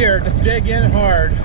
here. Just dig in hard.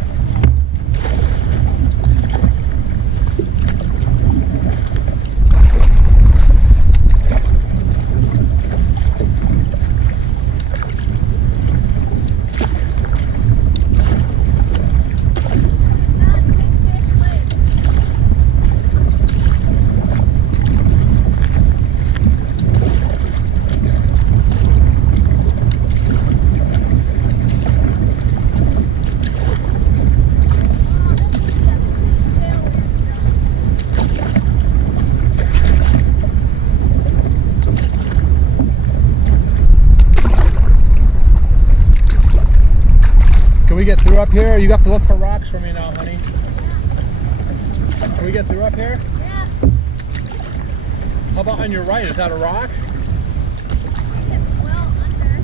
Can we get through up here? You have to look for rocks for me now, honey. Can we get through up here? Yeah. How about on your right? Is that a rock? Well under.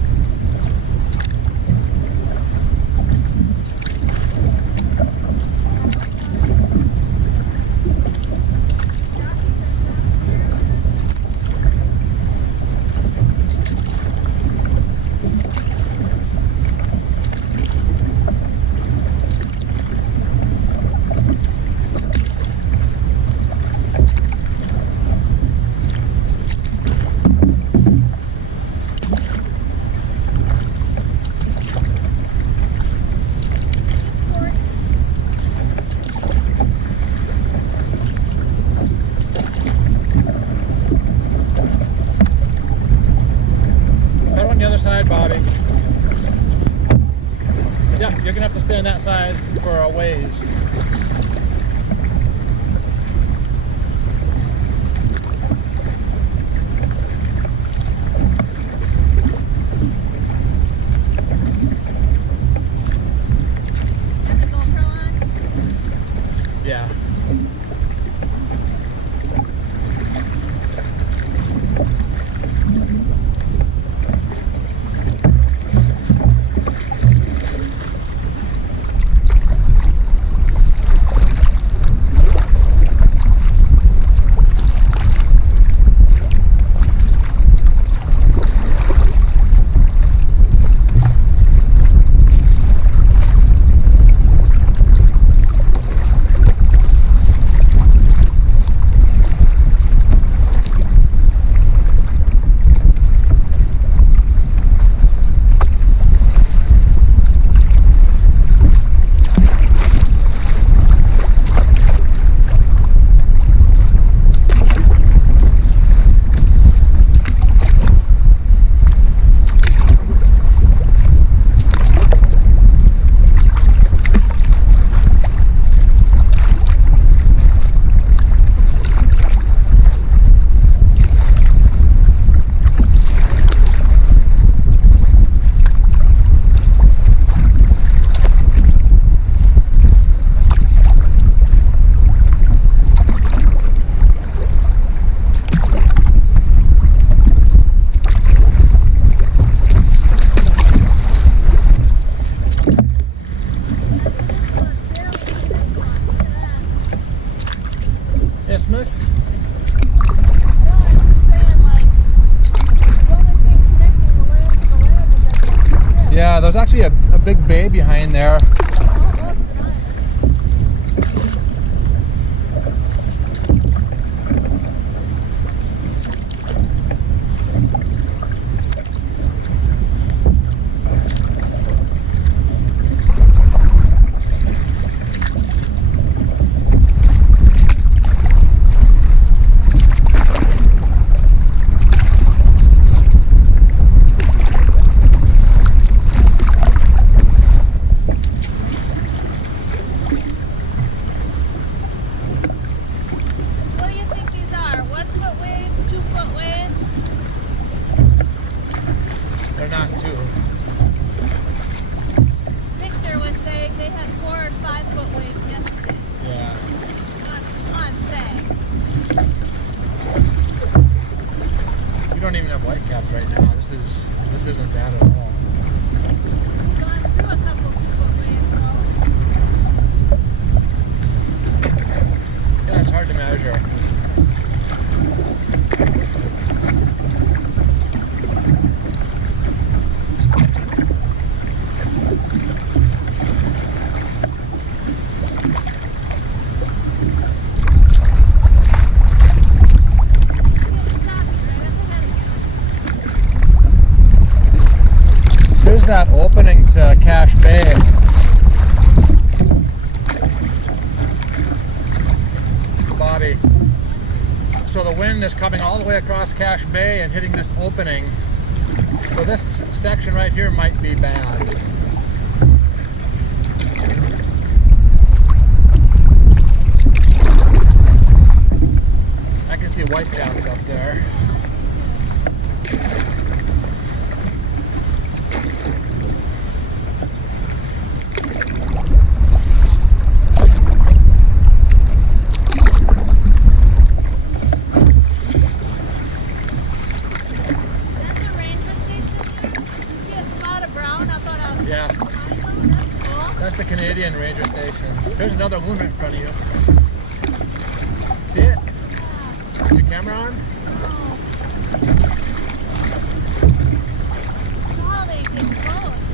Side, Bobby. Yeah, you're gonna have to stay on that side for a ways. Put the GoPro on? Yeah. Isthmus. Yeah, there's actually a big bay behind there. We don't even have whitecaps right now. This isn't bad at all. We've gone through a couple footways, Yeah, it's hard to measure. that opening to Cache Bay. Bobby. So the wind is coming all the way across Cache Bay and hitting this opening. So this section right here might be bad. I can see whitecaps up there. Canadian Ranger Station. There's another loon right in front of you. See it? Is your camera on? Oh, they get close.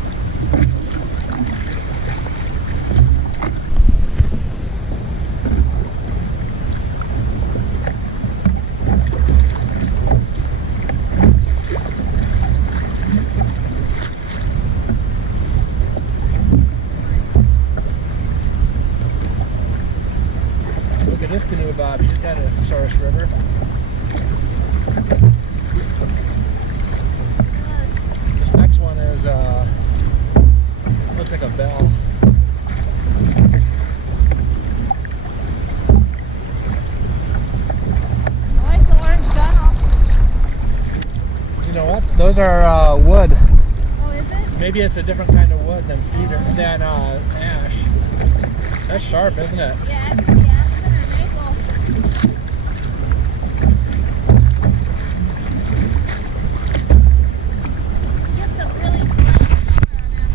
This canoe, Bob, you just got a Source River. This next one is, looks like a bell. I like the orange gunnel. You know what? Those are wood. Oh, is it? Maybe it's a different kind of wood than cedar, than ash. That's sharp, isn't it? Yeah, it's the aspen or maple. Gets a really bright color on it.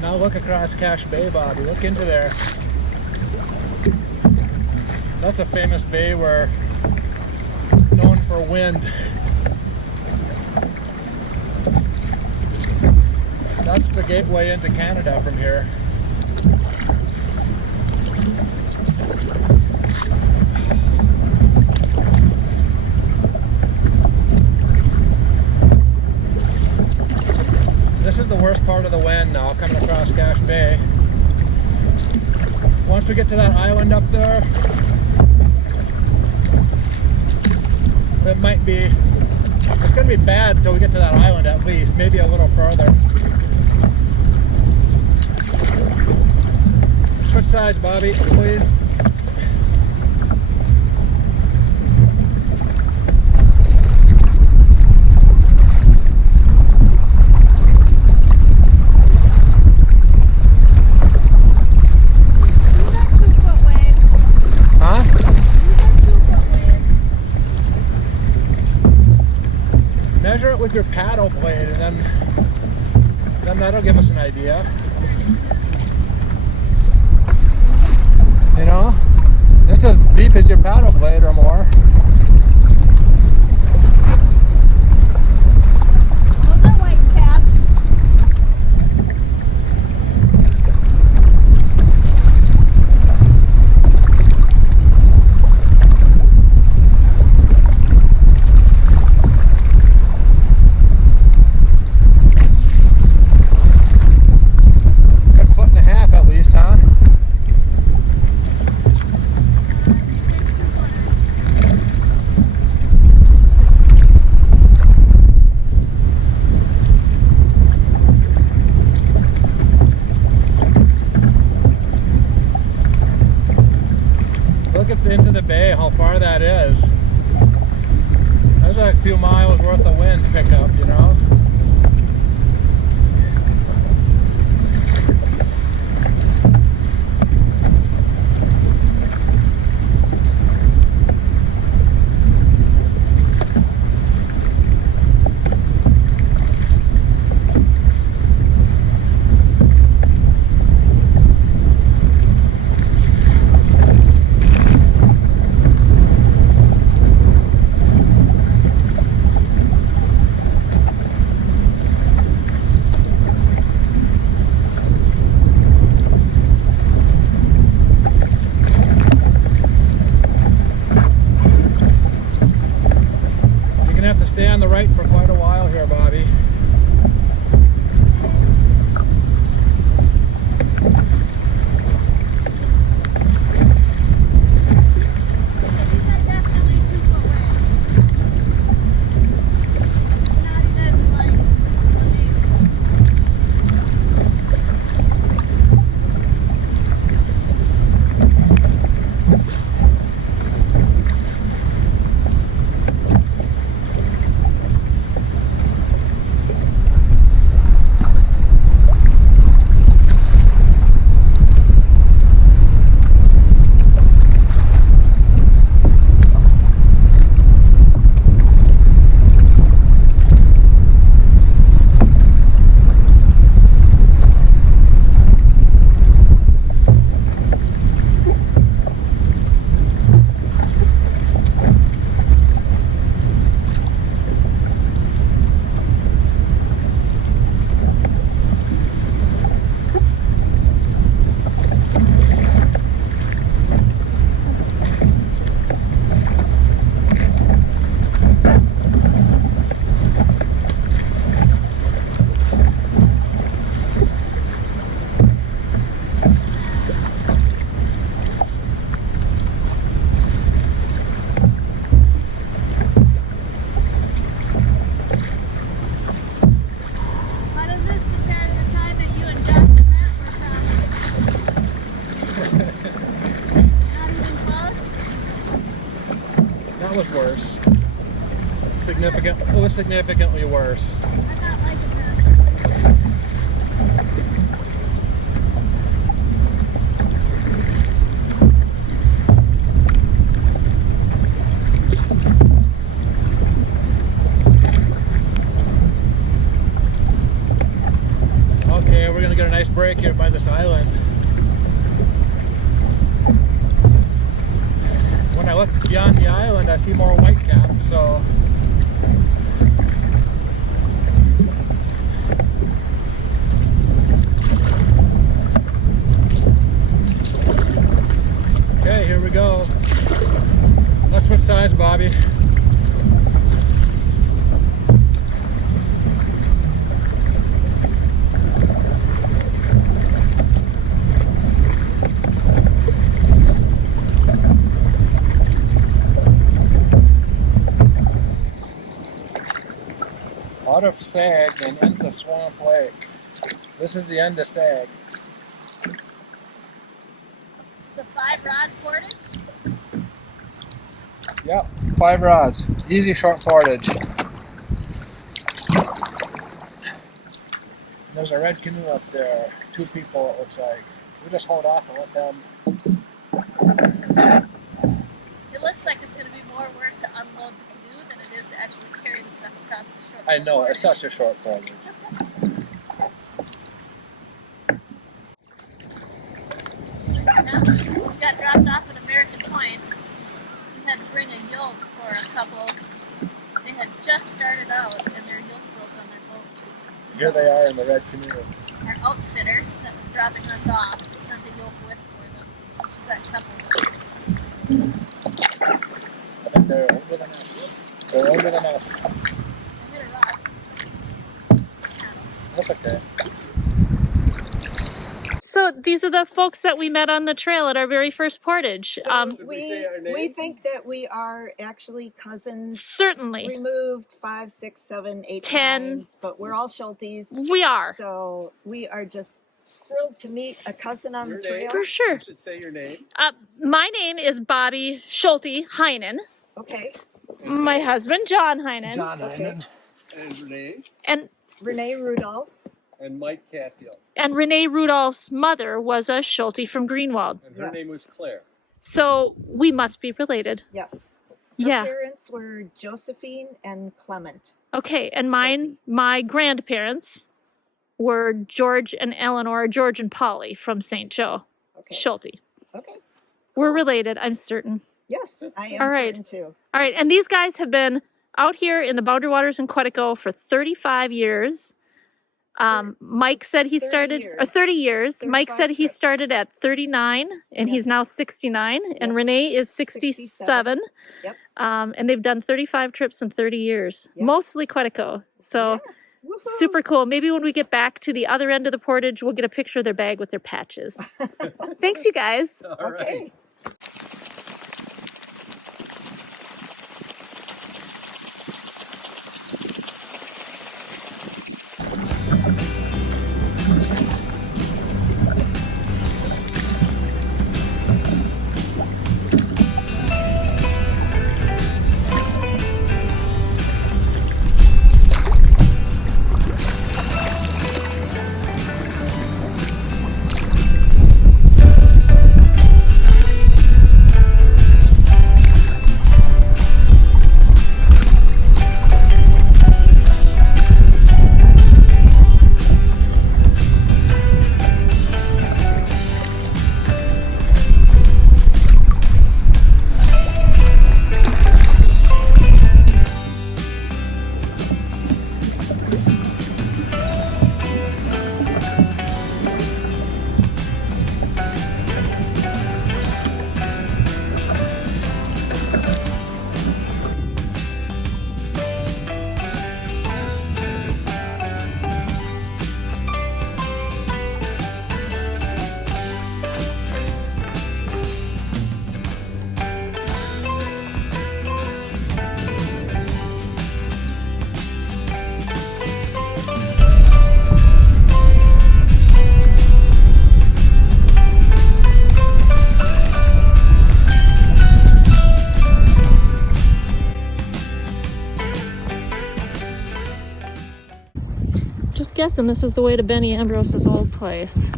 Now look across Cache Bay, Bobby. Look into there. That's a famous bay where known for wind. That's the gateway into Canada from here. This is the worst part of the wind now, coming across Cache Bay. Once we get to that island up there, it might be, it's going to be bad until we get to that island at least, maybe a little further. Switch sides, Bobby, please. Measure it with your paddle blade, and then that'll give us an idea. You know, it's as deep as your paddle blade or more. Those are whitecaps. Into the bay, how far that is. There's like a few miles worth of wind pickup, you know. stay on the right for quite a while here, Bobby. That was worse. It was significantly worse. I'm not liking that. Okay, we're gonna get a nice break here by this island. When I look beyond the island, I see more whitecaps, so. Okay, here we go. Let's switch sides, Bobby. Out of Sag and into Swamp Lake. This is the end of Sag. The 5-rod portage? Yep, 5 rods. Easy short portage. There's a red canoe up there. 2 people, it looks like. We just hold off and let them. It looks like it's going to be more work to unload the canoe than it is to actually carry the stuff across the shore. I know, it's such a short portage. We got dropped off at American Point. We had to bring a yoke for a couple. They had just started out and their yoke broke on their boat. Here they are in the red canoe. Our outfitter that was dropping us off sent a yoke with for them. This is that couple. I think they're older than us. They're older than us. I hit a rock. That's okay. So these are the folks that we met on the trail at our very first portage. So we think that we are actually cousins. Certainly. Removed 5, 6, 7, 8 10. times, but we're all Schultes. We are. So we are just thrilled to meet a cousin on the trail. For sure. You should say your name. My name is Bobby Schulte Heinen. Okay. My husband, John Heinen. Okay. And Renee. And Renee Rudolph. And Mike Cassio. And Renee Rudolph's mother was a Schulte from Greenwald. And her Yes. name was Claire. So we must be related. Yes. Her Yeah. parents were Josephine and Clement. Okay, and Schulte. my grandparents were George and Eleanor, George and Polly from St. Joe. Okay. Schulte. Okay. We're related, I'm certain. Yes, I am All right. certain too. All right, and these guys have been out here in the Boundary Waters in Quetico for 35 years. Mike said he 30 started, years. or 30 years. Mike 35 said he trips. started at 39 and he's Yes. now 69. And Yes. Renee is 67. Yep. And they've done 35 trips in 30 years, Yep. mostly Quetico. So Yeah. Woohoo. super cool. Maybe when we get back to the other end of the portage, we'll get a picture of their bag with their patches. Thanks, you guys. All right. Okay. Just guessing this is the way to Benny Ambrose's old place.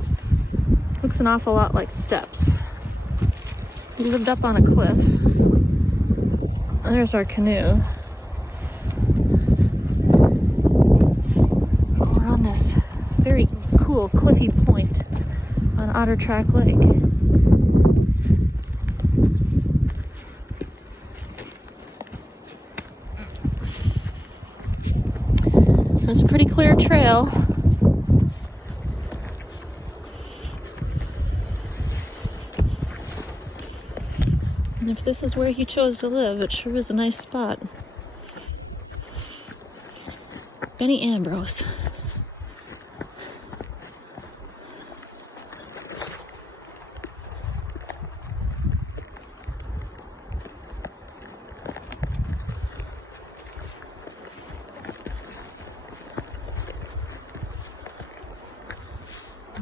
Looks an awful lot like steps. He lived up on a cliff. There's our canoe. We're on this very cool cliffy point on Ottertrack Lake. There's a pretty clear trail. And if this is where he chose to live, it sure is a nice spot. Benny Ambrose.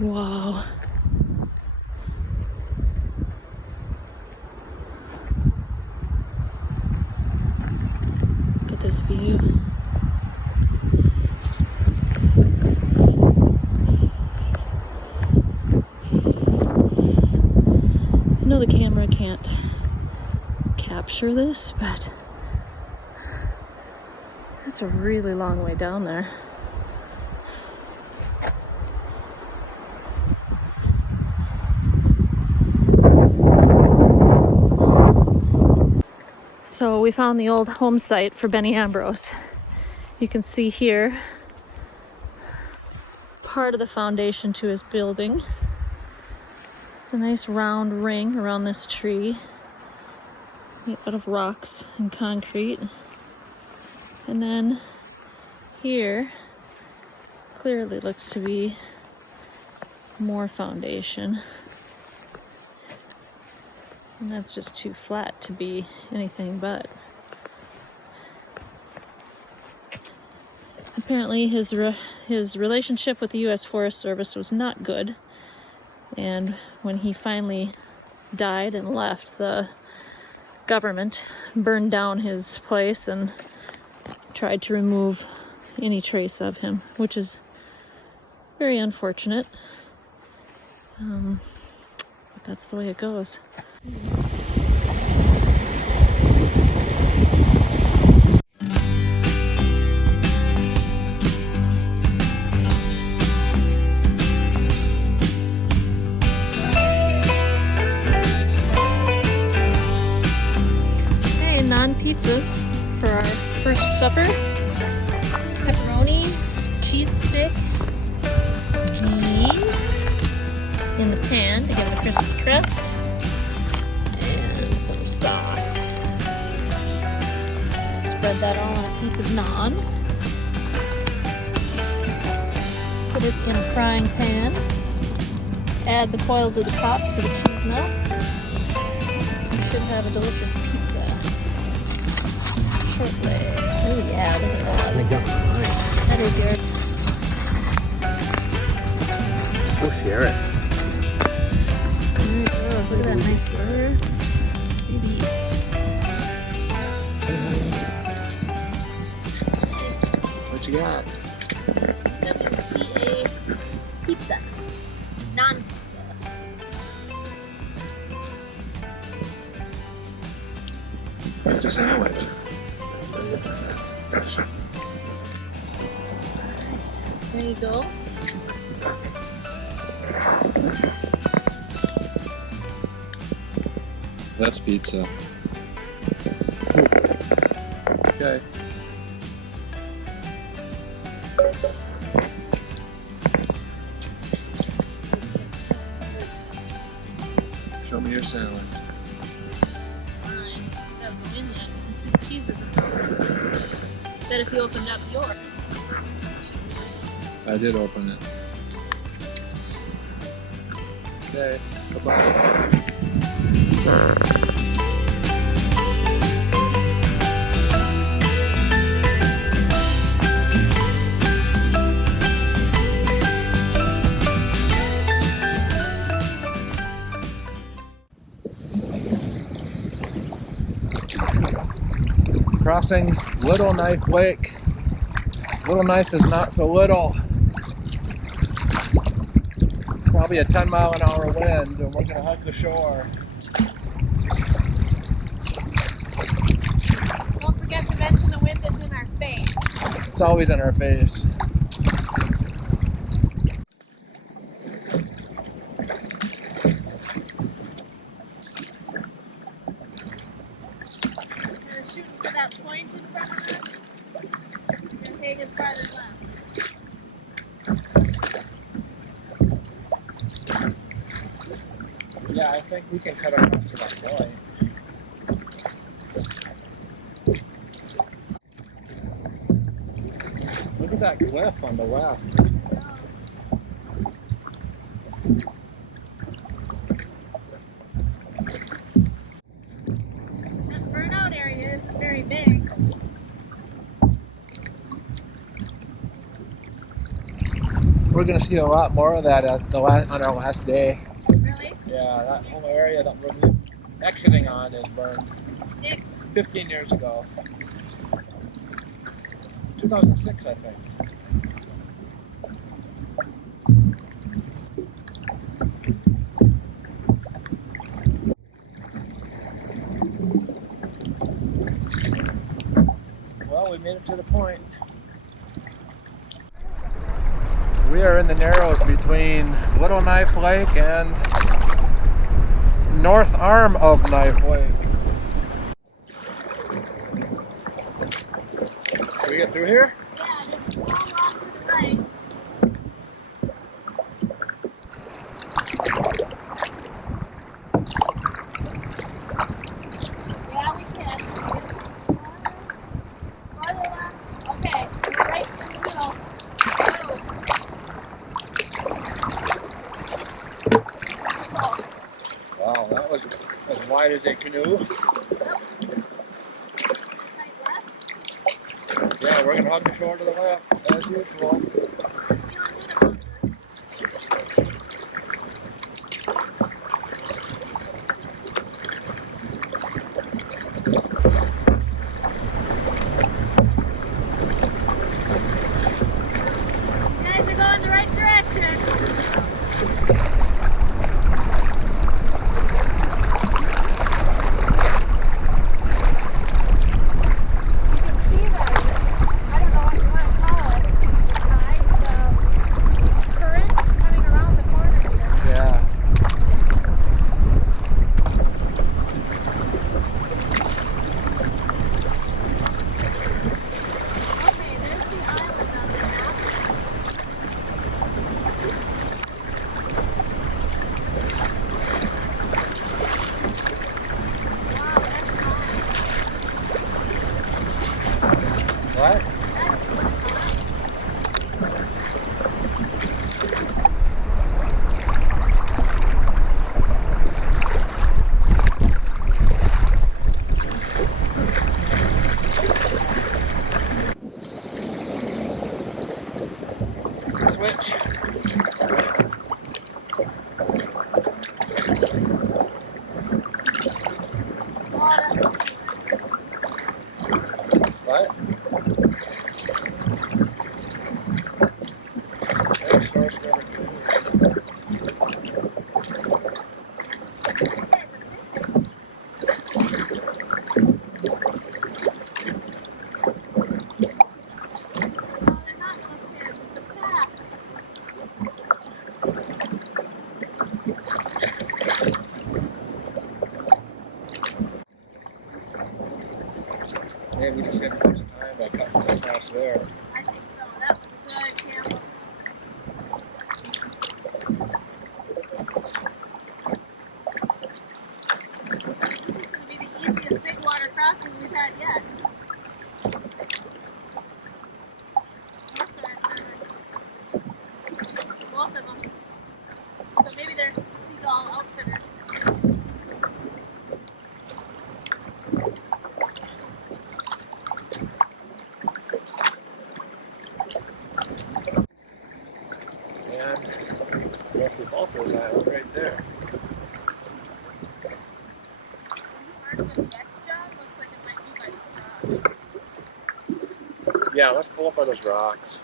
Wow. Look at this view. I know the camera can't capture this, but it's a really long way down there. So we found the old home site for Benny Ambrose. You can see here part of the foundation to his building. It's a nice round ring around this tree made out of rocks and concrete. And then here clearly looks to be more foundation. And that's just too flat to be anything but. Apparently his relationship with the U.S. Forest Service was not good. And when he finally died and left, the government burned down his place and tried to remove any trace of him, which is very unfortunate. But that's the way it goes. Okay, non-pizzas for our first supper. Pepperoni, cheese stick, in the pan to give it a crispy crust. And some sauce. Spread that all on a piece of naan. Put it in a frying pan. Add the foil to the top so the cheese melts. You should have a delicious pizza shortly. Oh yeah, look at that. I got mine. That is yours. We'll share it. There it goes. Look at that nice burger. Maybe. What you got? BWCA pizza. Non-pizza. It's a sandwich. There you go. That's pizza. Okay. Show me your sandwich. It's fine. It's got go in yet. You can see the cheese isn't melted. Bet if you opened up yours. I did open it. Okay, goodbye. Crossing Little Knife Lake. Little Knife is not so little. Probably a 10-mile-an-hour wind, and we're gonna hug the shore. Don't forget to mention the wind is in our face. It's always in our face. You're shooting for that point in front of us. You're headed farther left. Yeah, I think we can cut across to that point. Look at that cliff on the left. That burnout area isn't very big. We're gonna see a lot more of that at on our last day. Really? Yeah, that whole area that we're exiting on is burned Yeah. 15 years ago. 2006, I think. Well, we made it to the point. We are in the narrows between Little Knife Lake and north arm of Knife Lake. Can we get through here? Yeah, there's a small rock to the right. Yeah, we can. Farther left. Okay, we're right in the middle. Wow, that was as wide as a canoe. Right left. Yeah, we're gonna hug the shore to the left, as usual. You guys are going the right direction. You can see that. I don't know what you want to call it. The tide. What? Switch. What? There's Source River Canoes. Man, we just had a bunch of time by cutting across there. I think so. That was a good camel. This is going to be the easiest big water crossing we've had yet. Most of our tournaments. Both of them. So maybe they're Seagull Outfitters. And Dorothy Moutler's island right there. Are you marked with the X job? Looks like it might be by the rock. Yeah, let's pull up by those rocks.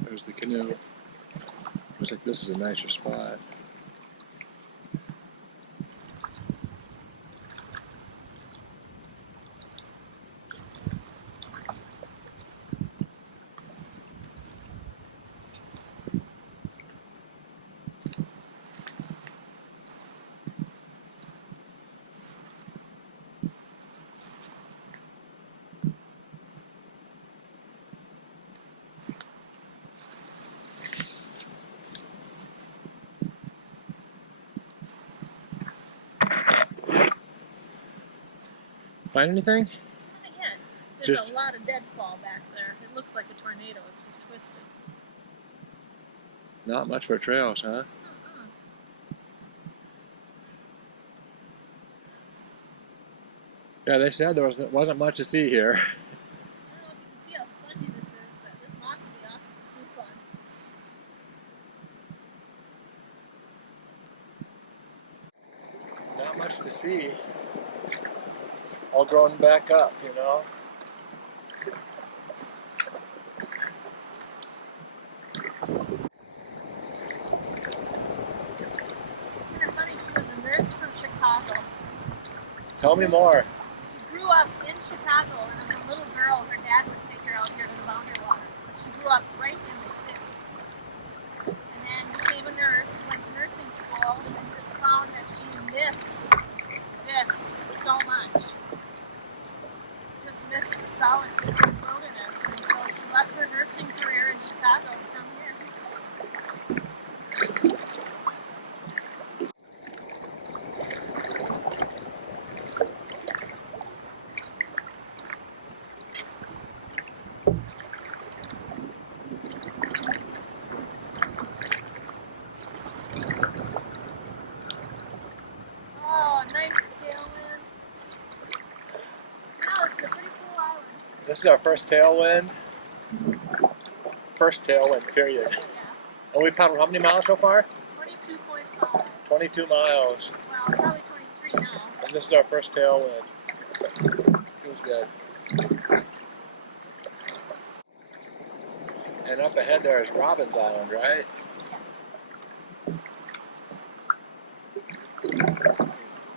There's the canoe. Looks like this is a nicer spot. Find anything? Not yet. There's Just- a lot of deadfall back there. It looks like a tornado. It's just twisted. Not much for trails, huh? Uh-uh. Yeah, they said there wasn't much to see here. I don't know if you can see how spongy this is, but this moss would be awesome to sleep on. Not much to see. All growing back up, you know. It's kind of funny. She was a nurse from Chicago. Tell me more. She grew up in Chicago, and as a little girl, her dad would take her out here to the Boundary Waters. But she grew up right in the city. And then became a nurse, went to nursing school, and just found that she missed this so much. Just missed the solitude and wilderness. And so she left her nursing career in Chicago to come here. Oh, nice tailwind. No, it's a pretty cool island. This is our first tailwind. First tailwind, period. Yeah. And we paddled how many miles so far? 22.5. 22 miles. Well, probably 23 now. And this is our first tailwind. Feels good. And up ahead there is Robbins Island, right? A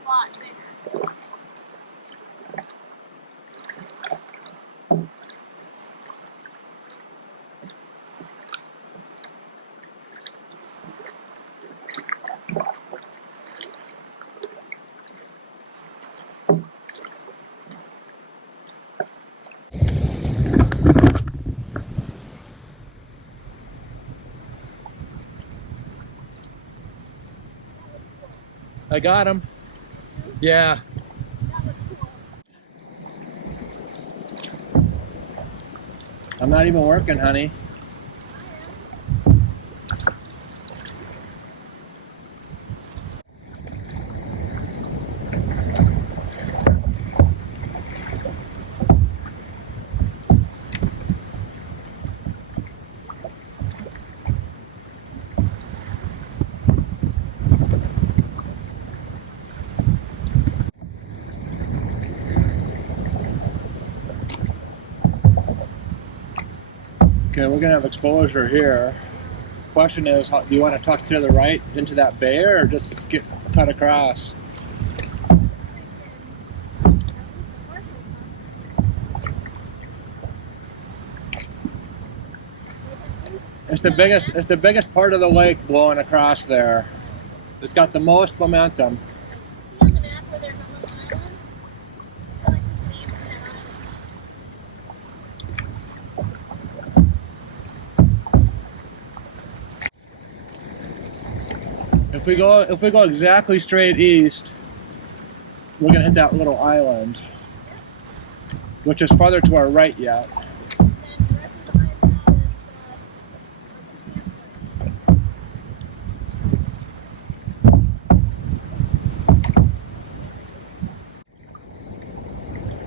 lot bigger. I got him. Yeah. I'm not even working, honey. Okay, we're gonna have exposure here. Question is, do you want to tuck to the right into that bay or just cut across? It's the biggest part of the lake blowing across there. It's got the most momentum. See on the map where there's a little island? I feel like this is the Amazon island. If we go exactly straight east, we're gonna hit that little island, which is farther to our right yet.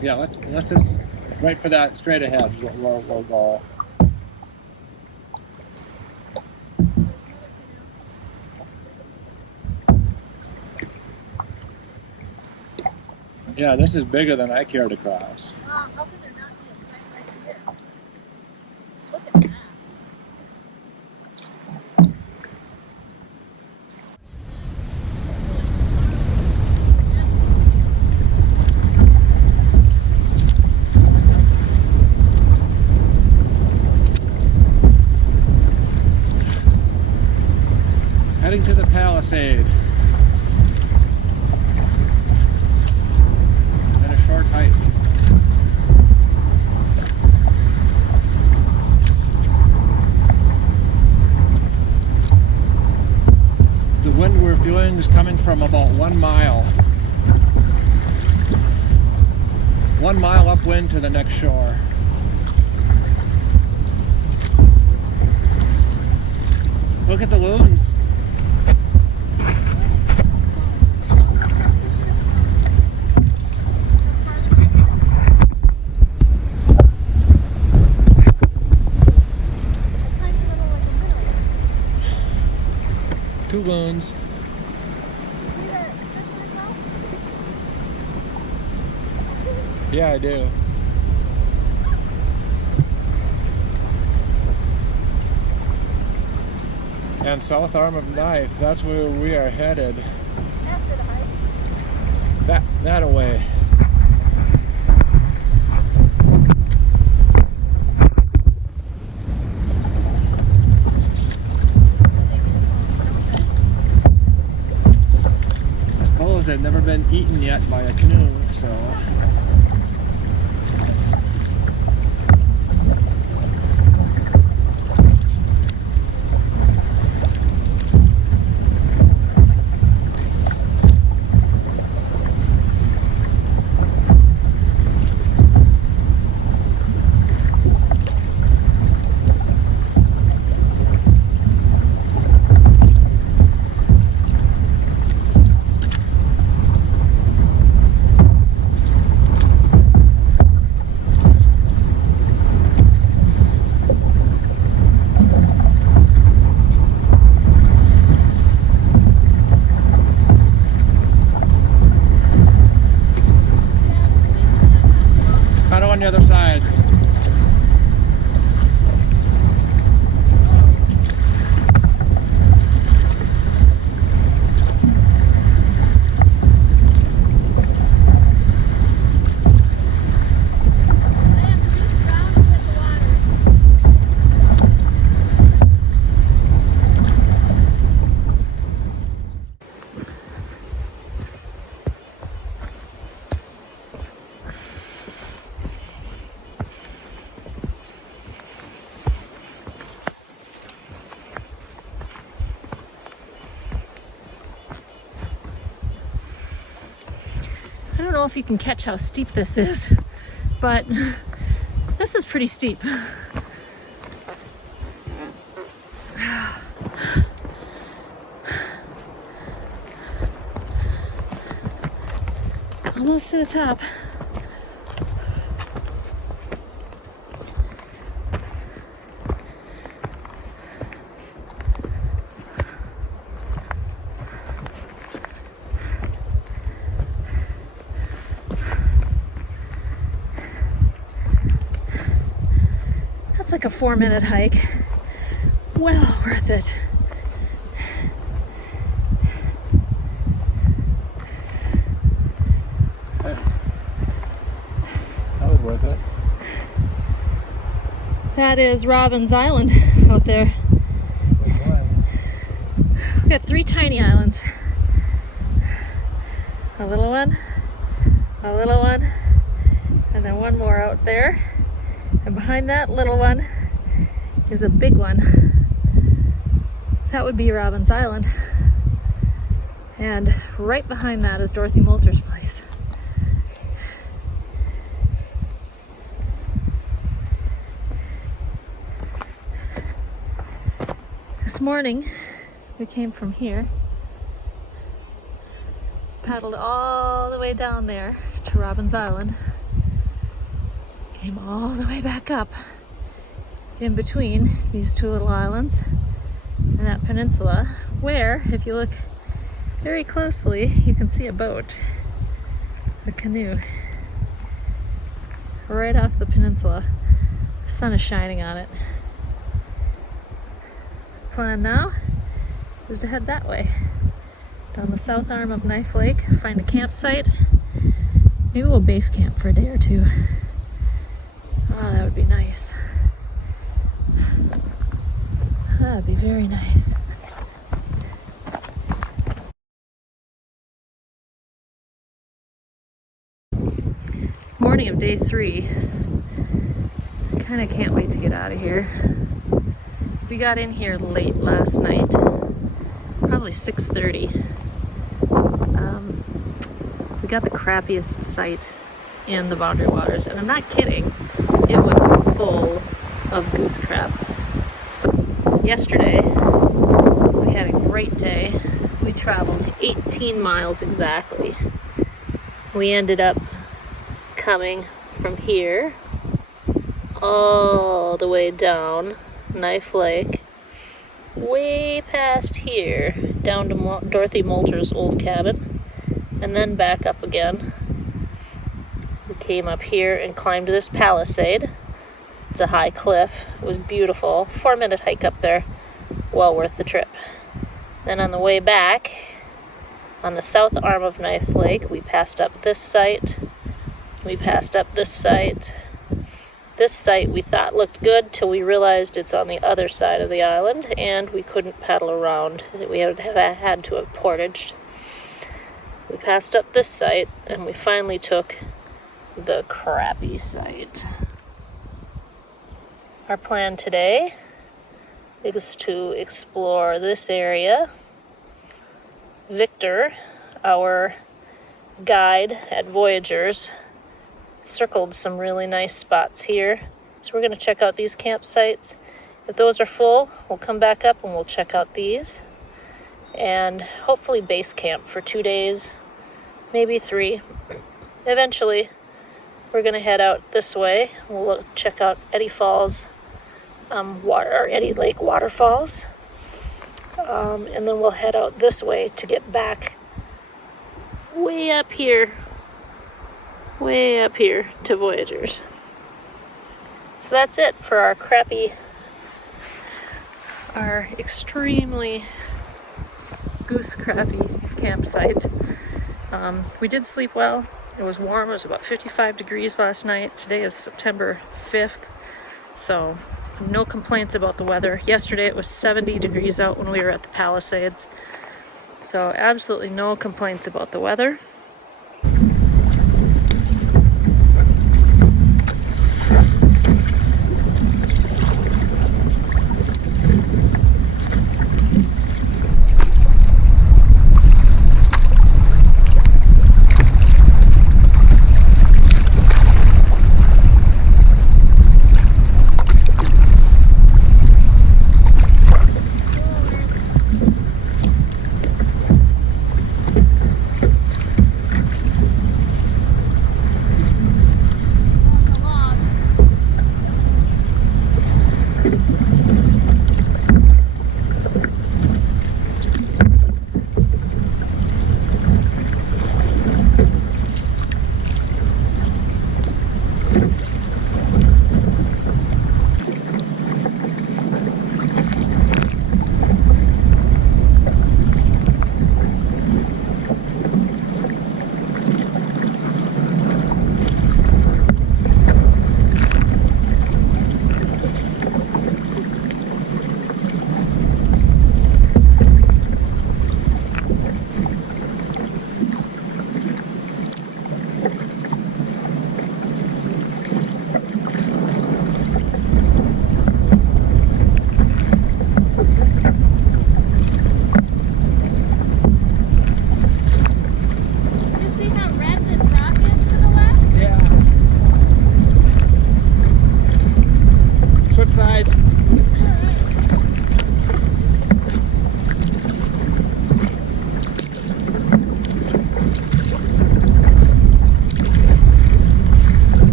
Yeah, let's just wait for that straight ahead is what we'll go. Yeah, this is bigger than I care to cross. How can there not be a site right here? Look at that. Heading to the Palisade. And a short hike. The wind we're feeling is coming from about 1 mile. 1 mile upwind to the next shore. Look at the loons. Two loons. Yeah, I do. And south arm of Knife, that's where we are headed. After the hike. That away. I suppose they've never been eaten yet by a canoe, so. On the other side. I don't know if you can catch how steep this is, but this is pretty steep. Almost to the top. That's like a 4-minute hike. Well worth it. That was worth it. That is Robin's Island out there. We've got 3 tiny islands. A little one, and then one more out there. And behind that little one is a big one. That would be Robin's Island. And right behind that is Dorothy Moutler's place. This morning, we came from here, paddled all the way down there to Robin's Island, came all the way back up in between these 2 little islands and that peninsula, where, if you look very closely, you can see a boat, a canoe, right off the peninsula. The sun is shining on it. Plan now is to head that way, down the south arm of Knife Lake, find a campsite. Maybe we'll base camp for a day or 2. Oh, that would be nice. That would be very nice. Morning of day 3. Kinda can't wait to get out of here. We got in here late last night, probably 6:30. We got the crappiest sight in the Boundary Waters, and I'm not kidding, it was full of goose crap. Yesterday, we had a great day. We traveled 18 miles exactly. We ended up coming from here all the way down Knife Lake, way past here, down to Dorothy Moutler's old cabin, and then back up again. We came up here and climbed this Palisade. It's a high cliff. It was beautiful. 4-minute hike up there. Well worth the trip. Then on the way back, on the south arm of Knife Lake, we passed up this site. We passed up this site. This site we thought looked good till we realized it's on the other side of the island, and we couldn't paddle around. We had to have portaged. We passed up this site, and we finally took the crappy site. Our plan today is to explore this area. Victor, our guide at Voyageurs, circled some really nice spots here. So we're going to check out these campsites. If those are full, we'll come back up and we'll check out these. And hopefully base camp for 2 days, maybe 3. Eventually, we're going to head out this way. We'll check out Eddy Falls, Eddy Lake waterfalls. And then we'll head out this way to get back way up here to Voyageurs. So that's it for our extremely goose crappy campsite. We did sleep well. It was warm. It was about 55 degrees last night. Today is September 5th, so no complaints about the weather. Yesterday it was 70 degrees out when we were at the Palisades, so absolutely no complaints about the weather.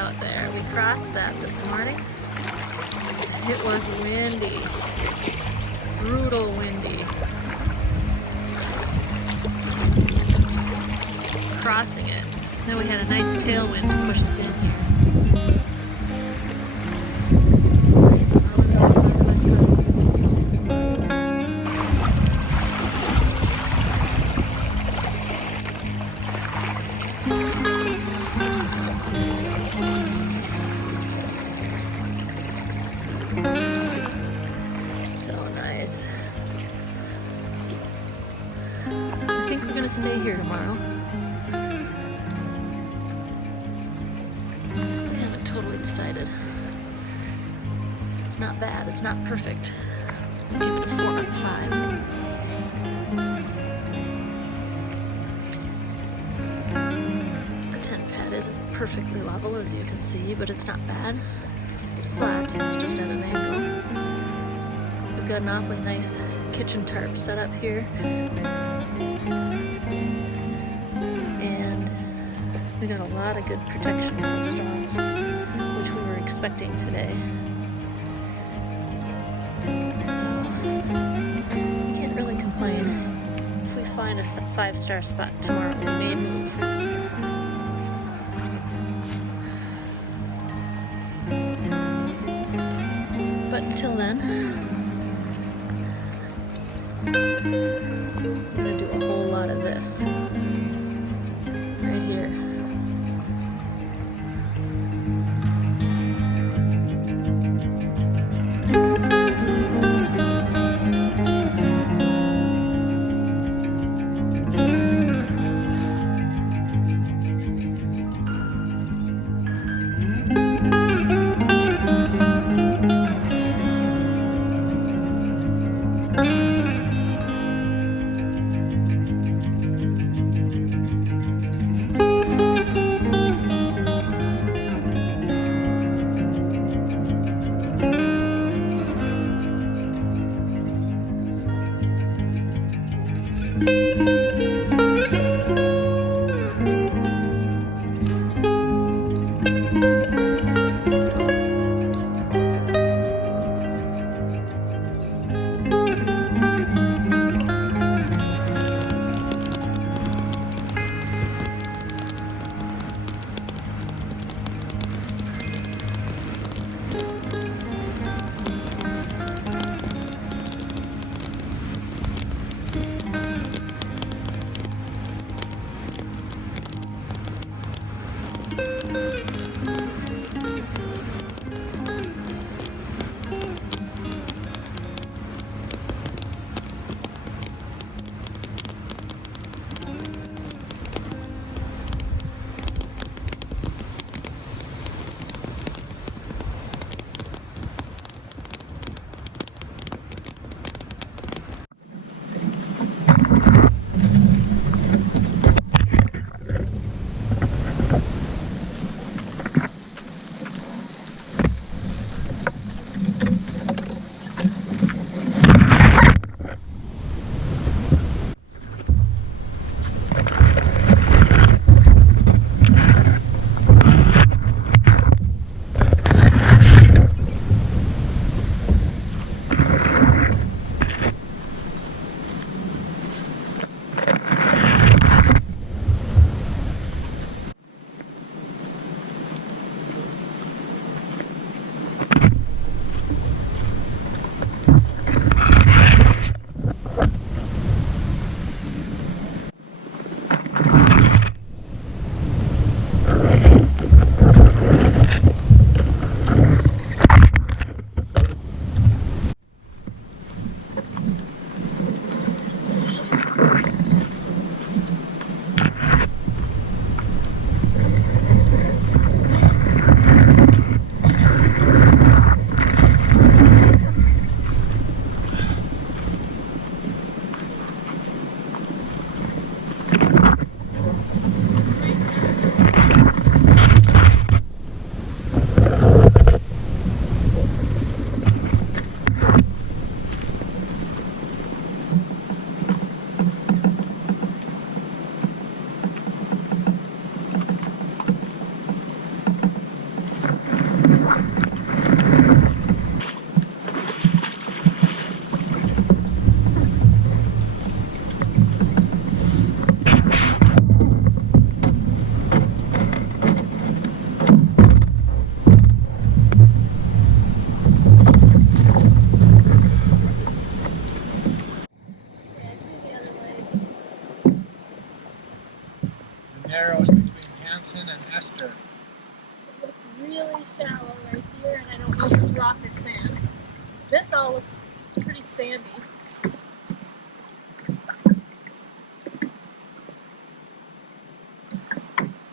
out there. We crossed that this morning. It was windy, brutal windy. Crossing it. Then we had a nice tailwind to push us in here. So nice. I think we're gonna stay here tomorrow. We haven't totally decided. It's not bad, it's not perfect. I'll give it a 4 out of 5. The tent pad isn't perfectly level, as you can see, but it's not bad. It's flat, it's just at an angle. We've got an awfully nice kitchen tarp set up here. And we got a lot of good protection from storms, which we were expecting today. So, can't really complain. If we find a 5-star spot tomorrow, we may move. But until then, I'm gonna do a whole lot of this right here. Hudson and Esther. It looks really shallow right here, and I don't know if it's rock or sand. This all looks pretty sandy.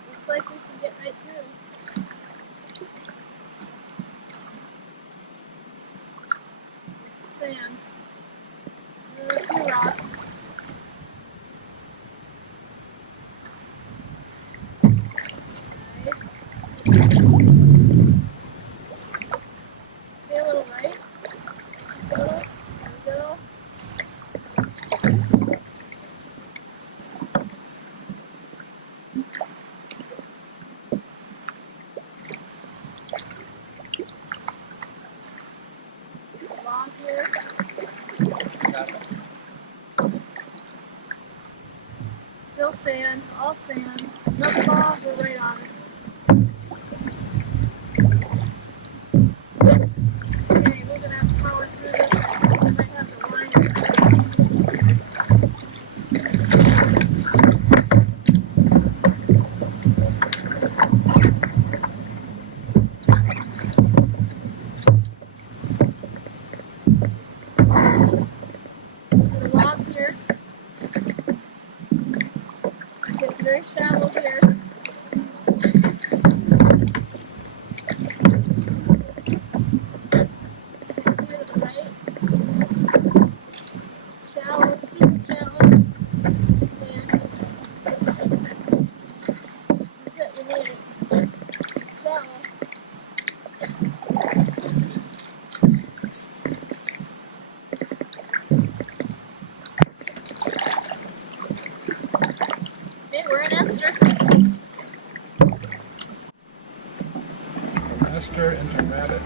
Looks like we can get right through. Sand. There's a few rocks. Stay a little right. A little. There we go. Along here. Still sand, all sand. No fog, we're right on it. Okay, we're gonna have to power through this. We might have to line it. Put a log here. It's very shallow here. Stand here to the right. Shallow, super shallow. Sand. That's it, we made it. Shallow. Okay, we're in Esther. From Esther into Rabbit.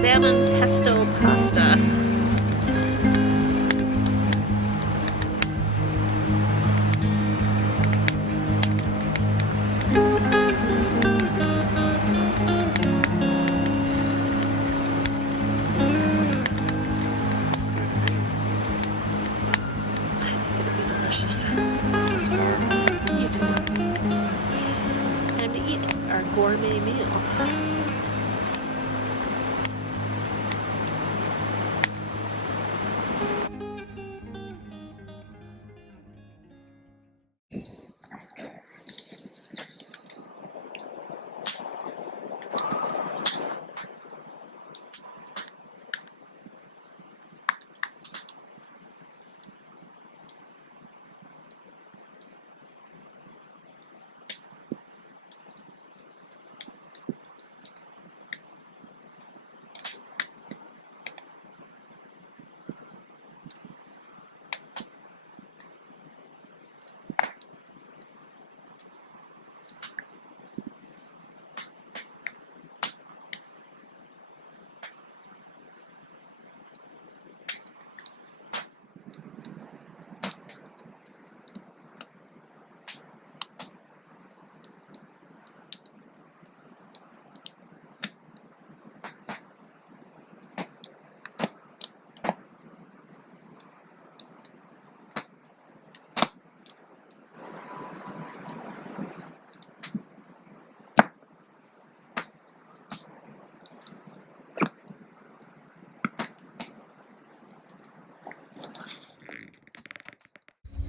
Salmon pesto pasta. Delicious. You too. Time to eat our gourmet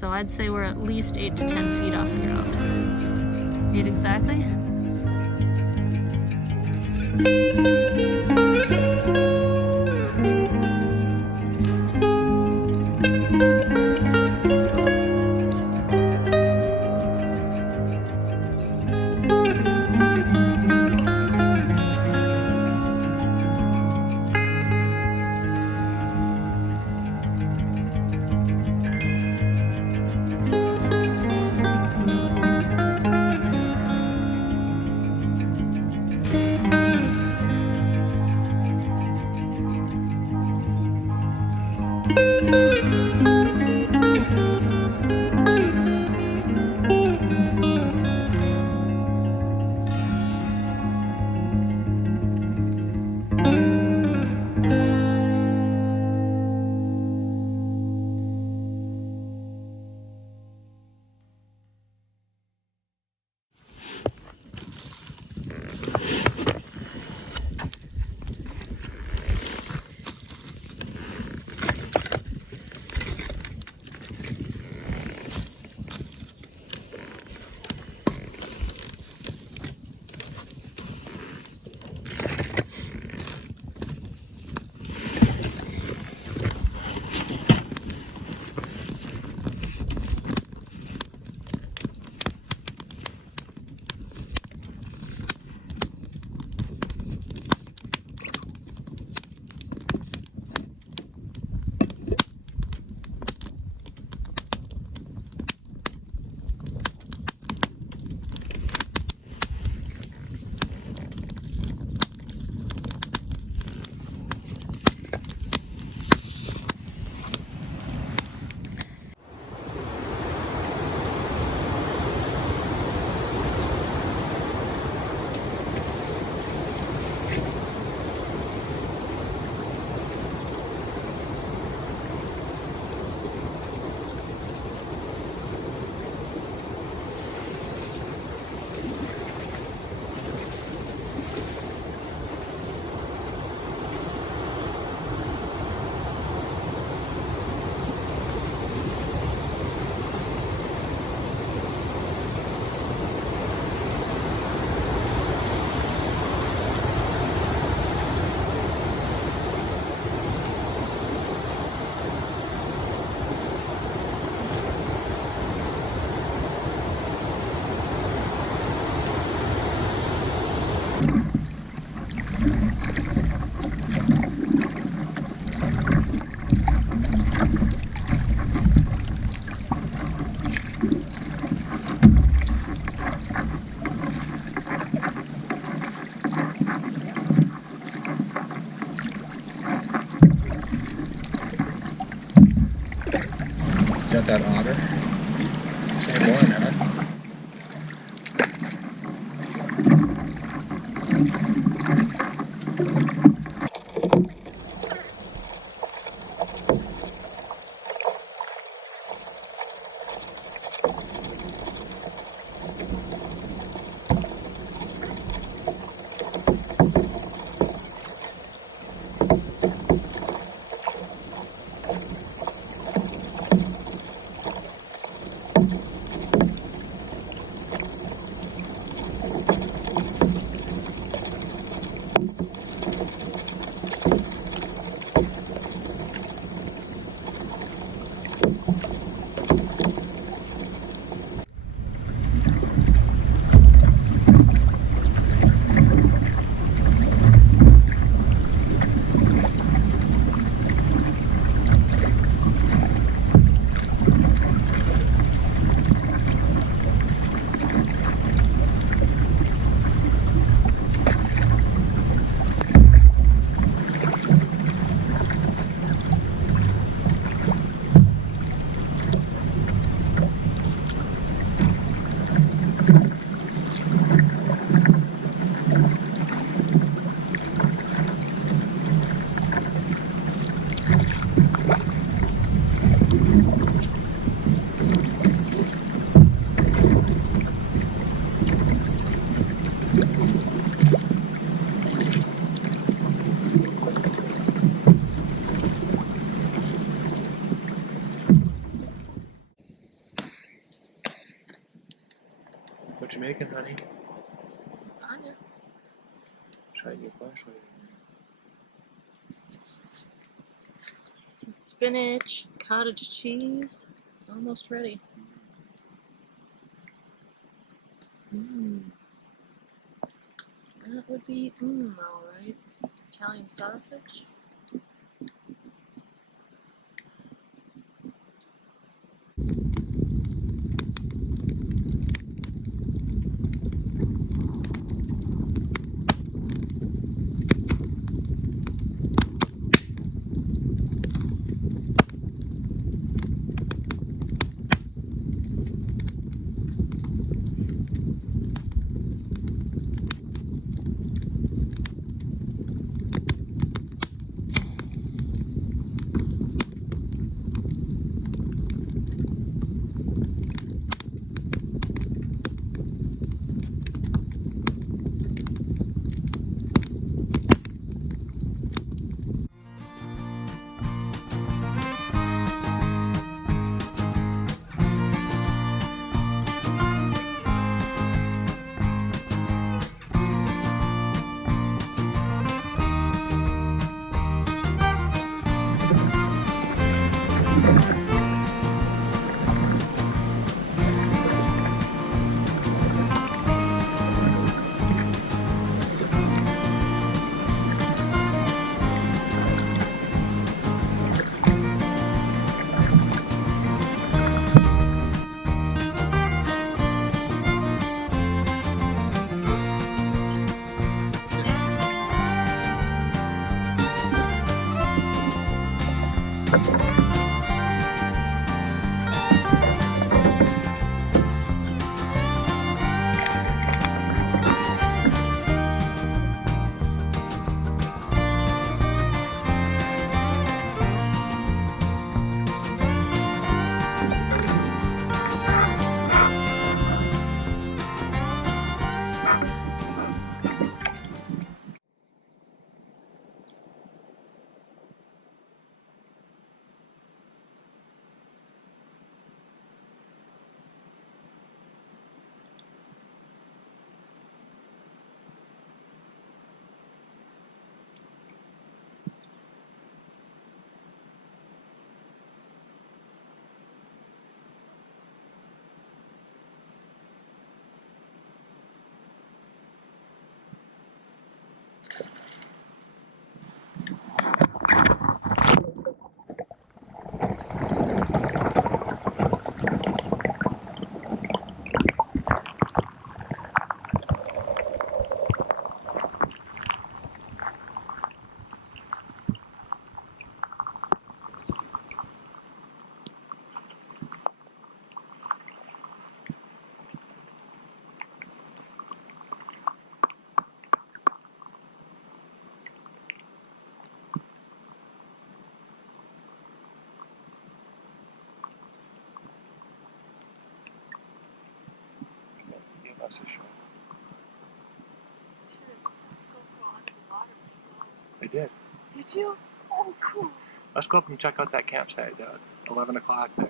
so I'd say we're at least 8 to 10 feet off the ground. 8 exactly? Is that that otter? Same one, huh? making, honey? Lasagna. Shine your flashlight in Spinach, cottage cheese. It's almost ready. That would be all right. Italian sausage. I did. Did you? Oh, cool. Let's go up and check out that campsite at 11 o'clock there.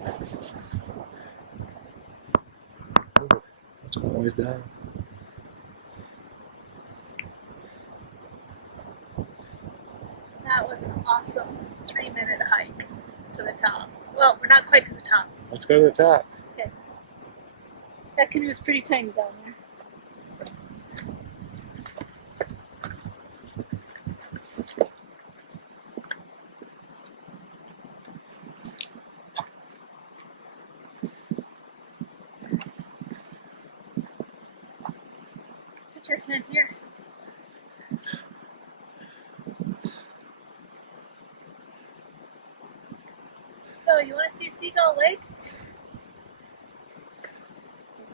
It's always down. That was an awesome 3-minute hike to the top. Well, we're not quite to the top. Let's go to the top. Okay. That canoe is pretty tiny down there. Put your tent here. So, you want to see Seagull Lake?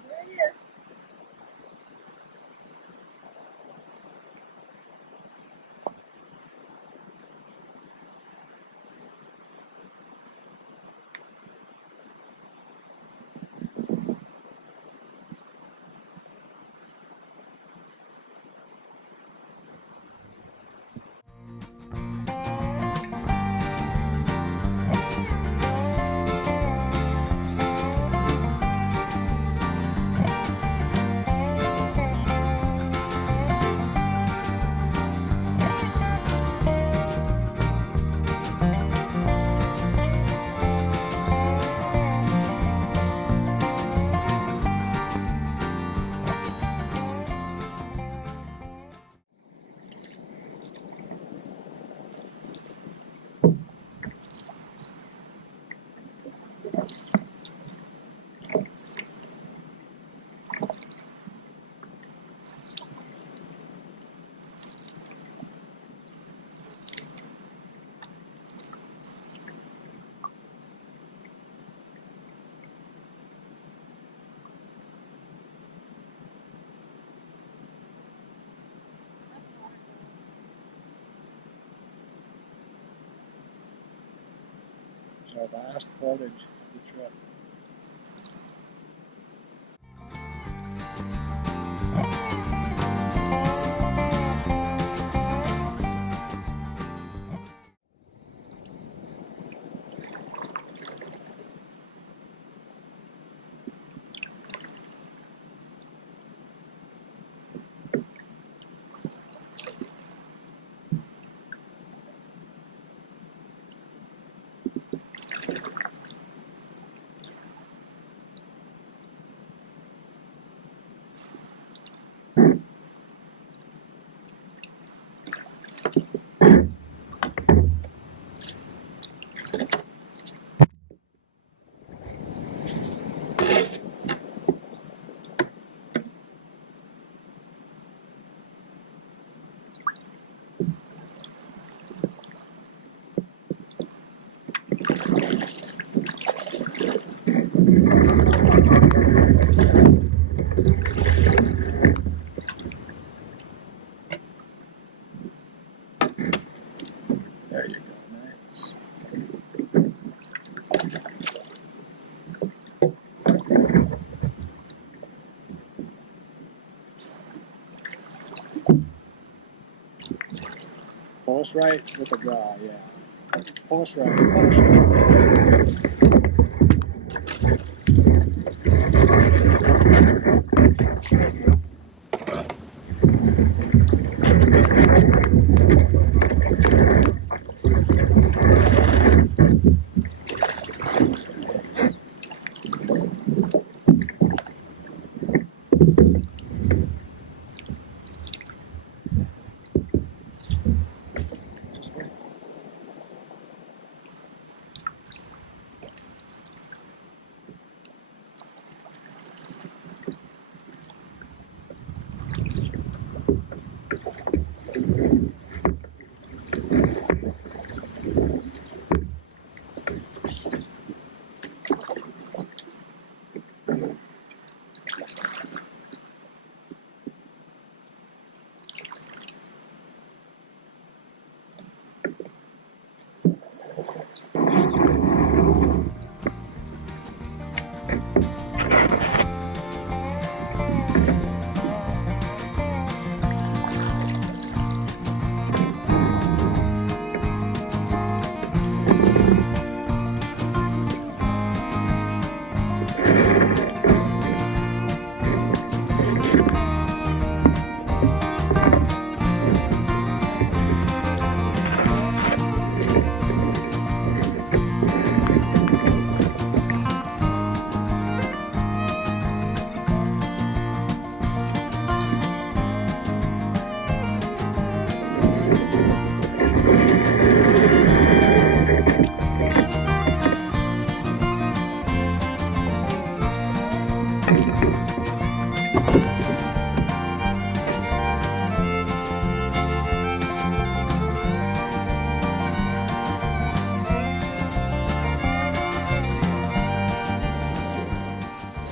There he is. Our last portage of the trip. There you go, nice. Pulse right with the draw, yeah. Pulse right, pulse right.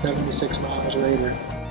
76 miles later.